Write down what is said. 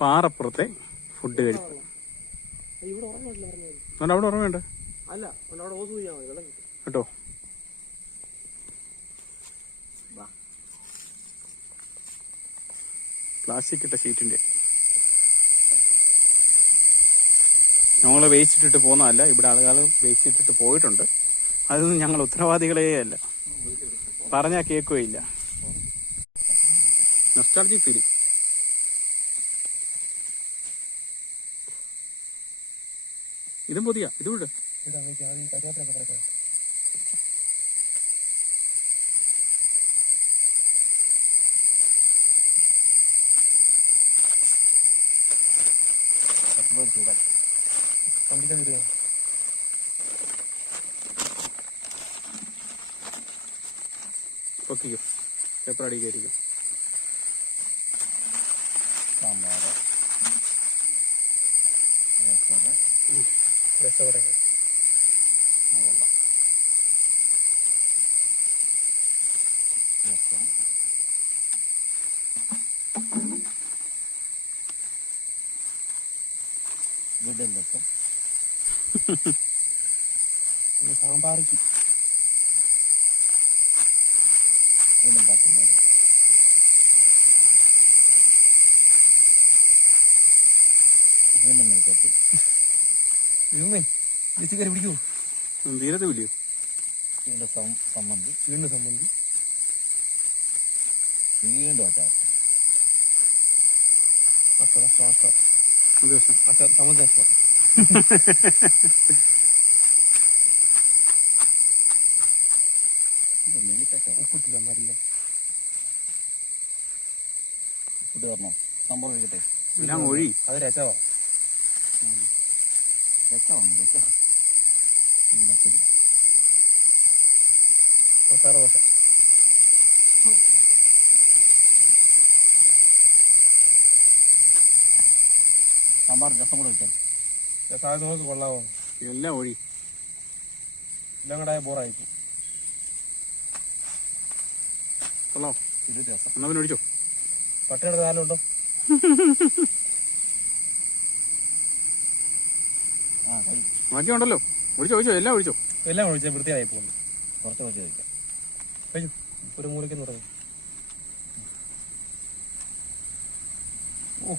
പാറപ്പുറത്തെ food അതുകൊണ്ട് അവിടെ കിട്ടും? കേട്ടോ പ്ലാസ്റ്റിക് ഇട്ട ഷീറ്റിന്റെ ഞങ്ങൾ വേസ്റ്റ് ഇട്ടിട്ട് പോകുന്നതല്ല ഇവിടെ ആളുകൾ വേസ്റ്റ് ഇട്ടിട്ട് പോയിട്ടുണ്ട്. അതൊന്നും ഞങ്ങൾ ഉത്തരവാദികളേ അല്ല. പറഞ്ഞാൽ കേൾക്കുകയില്ല. നൊസ്റ്റാളജി ഫീലിംഗ് ഇതും പുതിയ ഇത് വിട് പൊക്കിക്കോ. പേപ്പർ അടിക്കായിരിക്കും സാമ്പാറ്. രസകരങ്ങൾ വെള്ളം രസം വീണ്ടും രസം സാമ്പാറിക്ക്. വീണ്ടും പച്ചമുളക് വീണ്ടും മെഴുക്കട്ട് ഇതുമേ ബിസി കയറി പിടിക്കൂ. തീരത്ത് വിളിയോ? വീണ്ടും സം സമ്മന്തി വീണ്ടും സംബന്ധി. വീണ്ടും അച്ചാർ നഷ്ടം നഷ്ടം നഷ്ടം അത് നഷ്ടം ഉപ്പിട്ടില്ല തരണോ രസമാ രസമാണ് മസാല ദോശ സാമ്പാർ രസം കൂടെ വെച്ചാൽ. രസം നോക്ക് കൊള്ളാവോ? എല്ലാം ഒഴി. എല്ലാം കൂടെ ബോറായിരിക്കും. കൊള്ളാം. ഇത് രസം. എന്നാ പിന്നെ ഒഴിച്ചോ. പട്ടിയുടെ കാലുണ്ടോ? മതി ഉണ്ടല്ലോ ഒഴിച്ചോ ഒഴിച്ചോ എല്ലാം ഒഴിച്ചോ. എല്ലാം ഒഴിച്ചോ വൃത്തിയായി പോകുന്നു. കുറച്ച് കുറച്ച് കഴിക്കാം. ഒരു മൂലയ്ക്ക് തുടങ്ങി. ഓ.